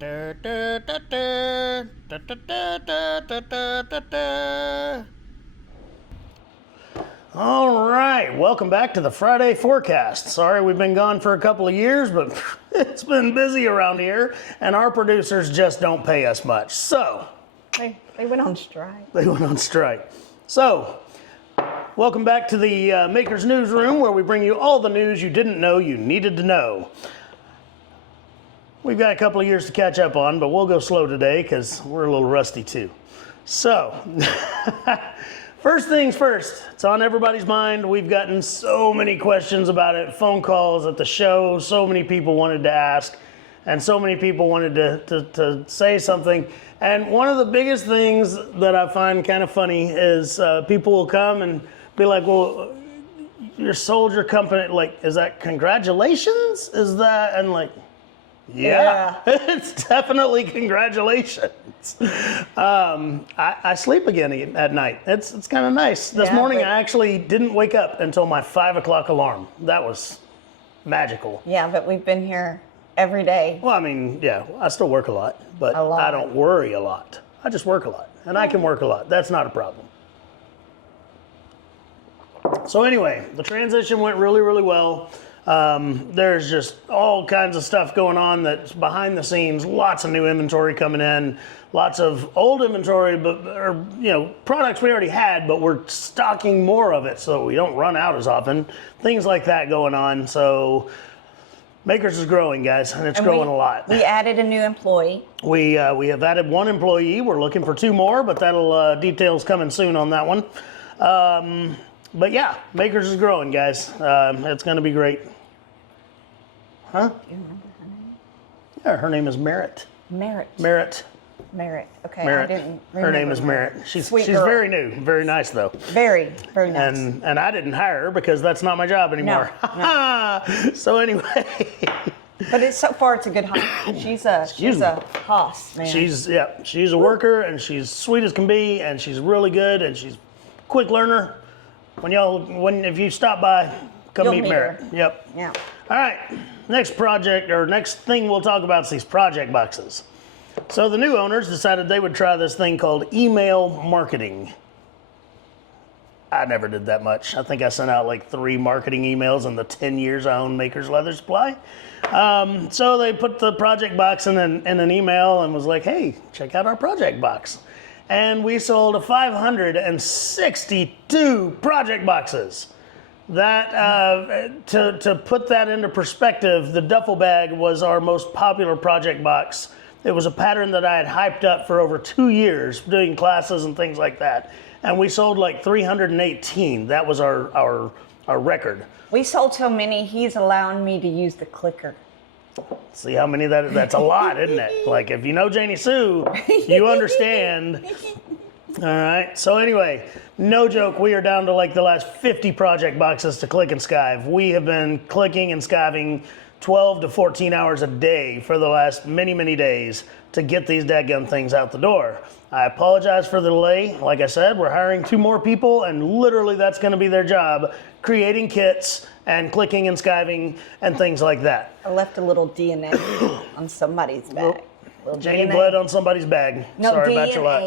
All right, welcome back to the Friday Forecast. Sorry we've been gone for a couple of years, but it's been busy around here, and our producers just don't pay us much. So They went on strike. they went on strike. So welcome back to the Makers Newsroom, where we bring you all the news you didn't know you needed to know. We've got a couple of years to catch up on, but we'll go slow today because we're a little rusty too. So, first things first, it's on everybody's mind. We've gotten so many questions about it, phone calls at the show, so many people wanted to ask, and so many people wanted to say something. And one of the biggest things that I find kind of funny is people will come and be like, well, your sold your company, like, is that congratulations? Is that, and like, yeah. It's definitely congratulations. I sleep again at night. It's kind of nice. This morning I actually didn't wake up until my 5 o'clock alarm. That was magical. Yeah, but we've been here every day. Well, I mean, yeah, I still work a lot, but I don't worry a lot. I just work a lot, and I can work a lot. That's not a problem. So anyway, the transition went really, really well. There's just all kinds of stuff going on that's behind the scenes. Lots of new inventory coming in, lots of old inventory, or products we already had, but we're stocking more of it so we don't run out as often. Things like that going on. So Makers is growing, guys, and it's growing a lot. We added a new employee. We have added one employee. We're looking for 2 more, but that'll details coming soon on that one. But yeah, Makers is growing, guys. It's going to be great. Huh? Do you remember her name? Yeah, her name is Merritt. Merritt. Okay, Merritt. I didn't remember. Her name is Merritt. She's Sweet she's girl. very new, very nice though. Very, very nice. And I didn't hire her because that's not my job anymore. No. So anyway. But so far it's a good hire. She's a hoss, man. She's a worker, and she's sweet as can be, and she's really good, and she's a quick learner. If you stop by, come meet Merritt. Yep. Yeah. All right. Next thing we'll talk about is these project boxes. So the new owners decided they would try this thing called email marketing. I never did that much. I think I sent out like 3 marketing emails in the 10 years I owned Makers Leather Supply. So they put the project box in an email and was like, hey, check out our project box. And we sold 562 project boxes. That to put that into perspective, the duffel bag was our most popular project box. It was a pattern that I had hyped up for over 2 years, doing classes and things like that. And we sold like 318. That was our record. We sold so many, he's allowing me to use the clicker. See how many that's a lot, isn't it? Like, if you know Janie Sue, you understand. All right. So anyway, no joke, we are down to like the last 50 project boxes to click and skive. We have been clicking and skiving 12 to 14 hours a day for the last many, many days to get these dadgum things out the door. I apologize for the delay. Like I said, we're hiring 2 more people, and literally that's going to be their job, creating kits and clicking and skiving and things like that. I left a little DNA on somebody's bag. Janie bled on somebody's bag. No, Sorry DNA. about your luck.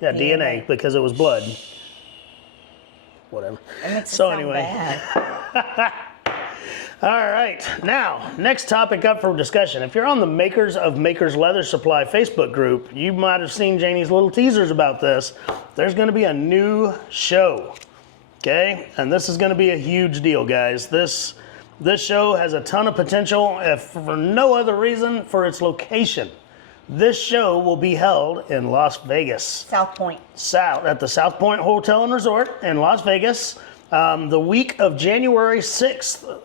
Yeah, DNA, because it was blood. Whatever. It makes it So sound anyway. bad. All right, now, next topic up for discussion. If you're on the Makers of Makers Leather Supply Facebook group, you might have seen Janie's little teasers about this. There's going to be a new show, okay? And this is going to be a huge deal, guys. This show has a ton of potential, if for no other reason, for its location. This show will be held in Las Vegas. South Point. At the South Point Hotel and Resort in Las Vegas, the week of January 6th.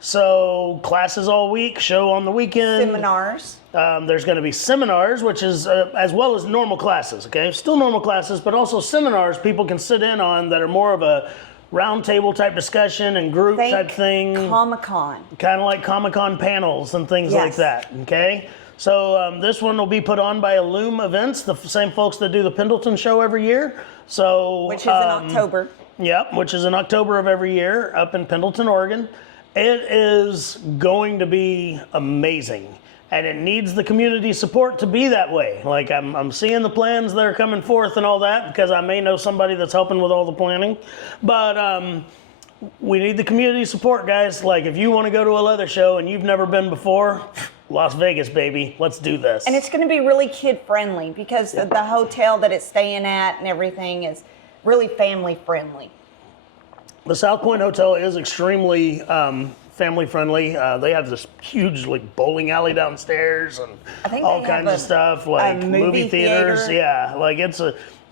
So classes all week, show on the weekend. Seminars. There's going to be seminars, which is as well as normal classes, okay? Still normal classes, but also seminars people can sit in on that are more of a round table type discussion and group type thing. Comic-Con. Kind of like Comic-Con panels and things like that, okay? So this one will be put on by Illume Events, the same folks that do the Pendleton show every year. So which is in October. Yep, which is in October of every year up in Pendleton, Oregon. It is going to be amazing. and it needs the community support to be that way. Like I'm seeing the plans that are coming forth and all that, because I may know somebody that's helping with all the planning, but we need the community support, guys. Like if you want to go to a leather show and you've never been before, Las Vegas, baby, let's do this. And it's going to be really kid friendly because the hotel that it's staying at and everything is really family friendly. The South Point Hotel is extremely family friendly. They have this huge like bowling alley downstairs and all kinds of stuff, like movie theaters. theater. Yeah, like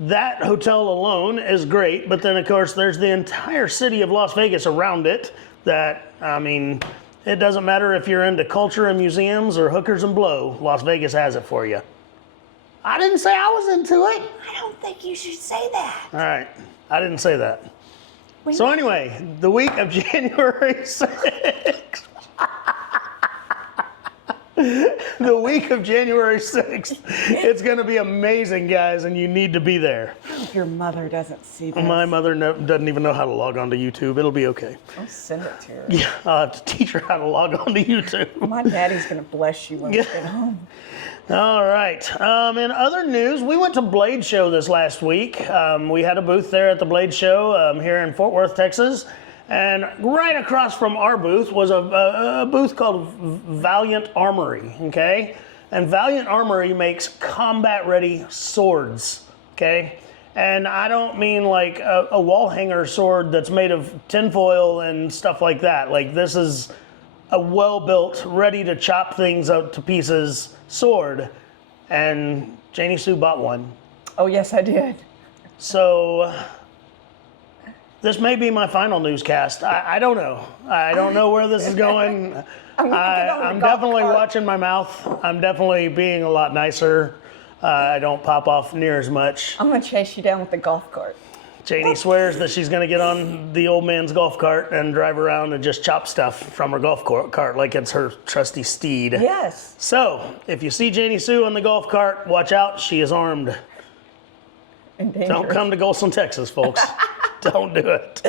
that hotel alone is great, but then of course there's the entire city of Las Vegas around it that, I mean, it doesn't matter if you're into culture and museums or hookers and blow, Las Vegas has it for you. I didn't say I was into it. I don't think you should say that. All right, I didn't say that. So anyway, the week of January 6th. The week of January 6th. It's going to be amazing, guys, and you need to be there. I hope your mother doesn't see this. My mother doesn't even know how to log on to YouTube. It'll be okay. I'll send it to her. Yeah, I'll have to teach her how to log on to YouTube. My daddy's going to bless you when we get home. All right. In other news, we went to Blade Show this last week. We had a booth there at the Blade Show here in Fort Worth, Texas. And right across from our booth was a booth called Valiant Armory, okay? And Valiant Armory makes combat-ready swords, okay? And I don't mean like a wall hanger sword that's made of tinfoil and stuff like that. Like this is a well-built, ready to chop things out to pieces sword. And Janie Sue bought one. Oh, yes, I did. So this may be my final newscast. I don't know. I don't know where this is going. I'm definitely watching my mouth. I'm definitely being a lot nicer. I don't pop off near as much. I'm going to chase you down with the golf cart. Janie swears that she's going to get on the old man's golf cart and drive around and just chop stuff from her golf cart like it's her trusty steed. Yes. So, if you see Janie Sue on the golf cart, watch out. She is armed. Don't come to Golson, Texas, folks. Don't do it.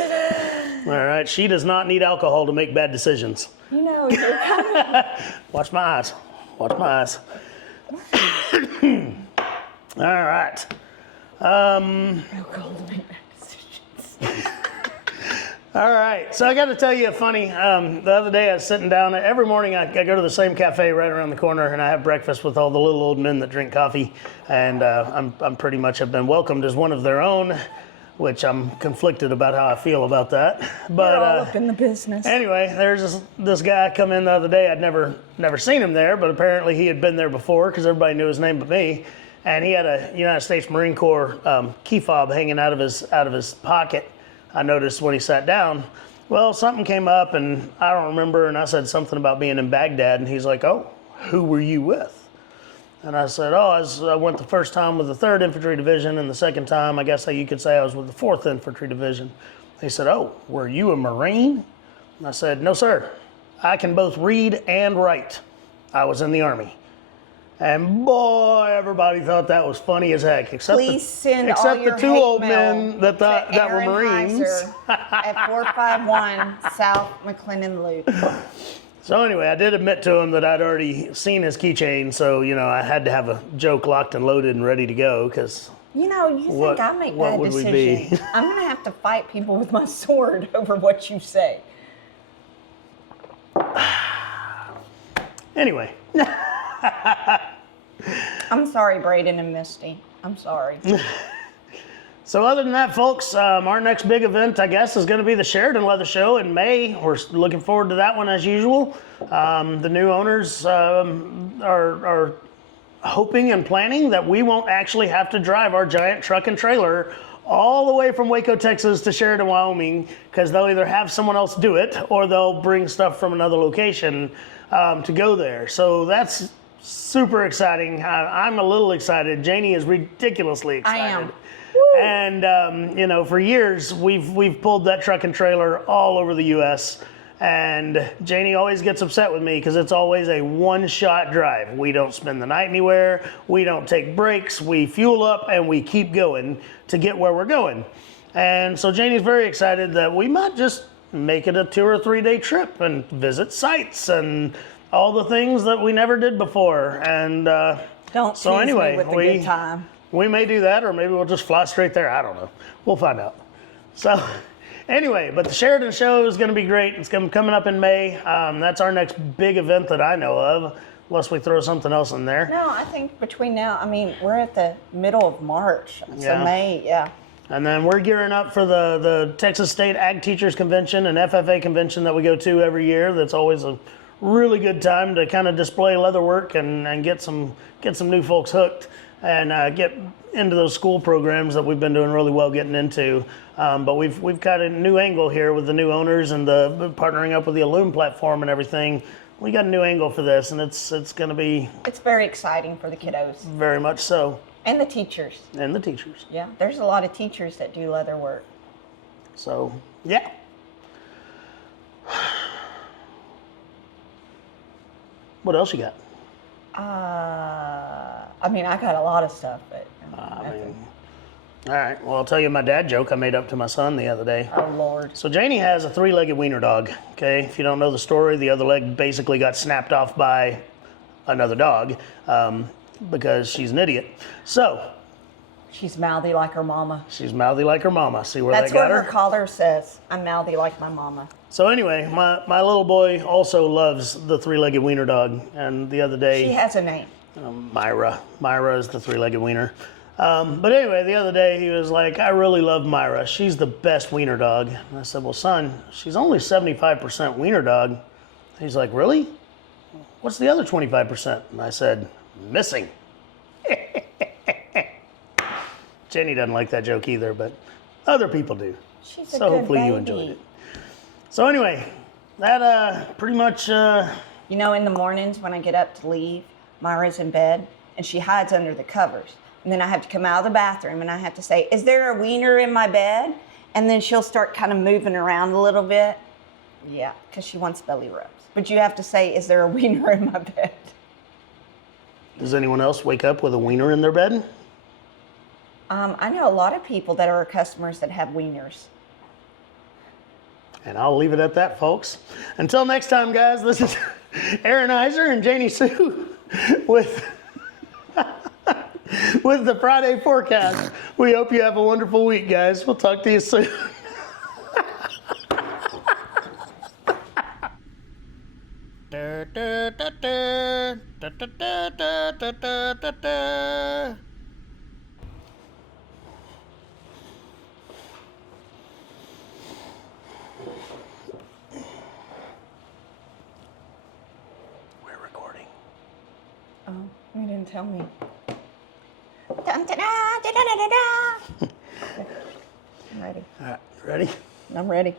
All right. She does not need alcohol to make bad decisions. You know, you're coming. Watch my eyes. Watch my eyes. All right. Alcohol to make bad decisions. All right. So I got to tell you a funny. The other day I was sitting down. Every morning I go to the same cafe right around the corner, and I have breakfast with all the little old men that drink coffee. And I'm pretty much have been welcomed as one of their own, which I'm conflicted about how I feel about that. But We're all up in the business. Anyway, there's this guy come in the other day. I'd never seen him there, but apparently he had been there before because everybody knew his name but me. And he had a United States Marine Corps key fob hanging out of his pocket. I noticed when he sat down. Well, something came up, and I don't remember, and I said something about being in Baghdad, and he's like, "Oh, who were you with?" And I said, "Oh, I went the first time with the 3rd Infantry Division, and the second time, I guess you could say I was with the 4th Infantry Division." He said, "Oh, were you a Marine?" And I said, "No, sir. I can both read and write. I was in the Army." And boy, everybody thought that was funny as heck, except the two old men that thought that were Marines. At 451 South McLennan Loop. So anyway, I did admit to him that I'd already seen his keychain, so I had to have a joke locked and loaded and ready to go, because you think I make bad decisions. I'm going to have to fight people with my sword over what you say. Anyway. I'm sorry, Braden and Misty. I'm sorry. So other than that, folks, our next big event, I guess, is going to be the Sheridan Leather Show in May. We're looking forward to that one as usual. The new owners are hoping and planning that we won't actually have to drive our giant truck and trailer all the way from Waco, Texas to Sheridan, Wyoming, because they'll either have someone else do it or they'll bring stuff from another location to go there. So that's super exciting. I'm a little excited. Janie is ridiculously excited. I am. And for years we've pulled that truck and trailer all over the U.S. And Janie always gets upset with me because it's always a one-shot drive. We don't spend the night anywhere. We don't take breaks. We fuel up and we keep going to get where we're going. And so Janie's very excited that we might just make it a 2 or 3 day trip and visit sites and all the things that we never did before. And Don't so tease anyway, me with the good time. we may do that, or maybe we'll just fly straight there. I don't know. We'll find out. So anyway, but the Sheridan show is going to be great. It's coming up in May. That's our next big event that I know of, unless we throw something else in there. No, I think between now, I mean, we're at the middle of March. So Yeah. May, yeah. And then we're gearing up for the Texas State Ag Teachers Convention and FFA convention that we go to every year. That's always a really good time to kind of display leatherwork and get some new folks hooked and get into those school programs that we've been doing really well getting into. But we've got a new angle here with the new owners and the partnering up with the Illume platform and everything. We got a new angle for this, and it's going to be It's very exciting for the kiddos very much so. and the teachers. And the teachers. Yeah, there's a lot of teachers that do leather work. So, yeah. What else you got? I mean, I got a lot of stuff, but All right. Well, I'll tell you my dad joke I made up to my son the other day. oh Lord. So Janie has a three-legged wiener dog. Okay, if you don't know the story, the other leg basically got snapped off by another dog because she's an idiot. So She's mouthy like her mama. she's mouthy like her mama. See where That's that got what her her? collar says. I'm mouthy like my mama. So anyway, my little boy also loves the three-legged wiener dog, and the other day She has a name. Myra. Myra is the three-legged wiener. But anyway, the other day he was like, I really love Myra. She's the best wiener dog. And I said, well, son, she's only 75% wiener dog. He's like, really? What's the other 25%? And I said, missing. Jenny doesn't like that joke either, but other people do. She's a So good hopefully you baby. enjoyed it. So anyway, that pretty much... You know, in the mornings when I get up to leave, Myra's in bed and she hides under the covers. And then I have to come out of the bathroom and I have to say, is there a wiener in my bed? And then she'll start kind of moving around a little bit. Yeah, because she wants belly rubs. But you have to say, is there a wiener in my bed? Does anyone else wake up with a wiener in their bed? I know a lot of people that are our customers that have wieners. And I'll leave it at that, folks. Until next time, guys, this is Aaron Iser and Janie Sue with, with the Friday forecast. We hope you have a wonderful week, guys. We'll talk to you soon. We're recording. Oh, you didn't tell me. Dun, da, da, da, da, da, da. I'm ready. All right, ready? I'm ready.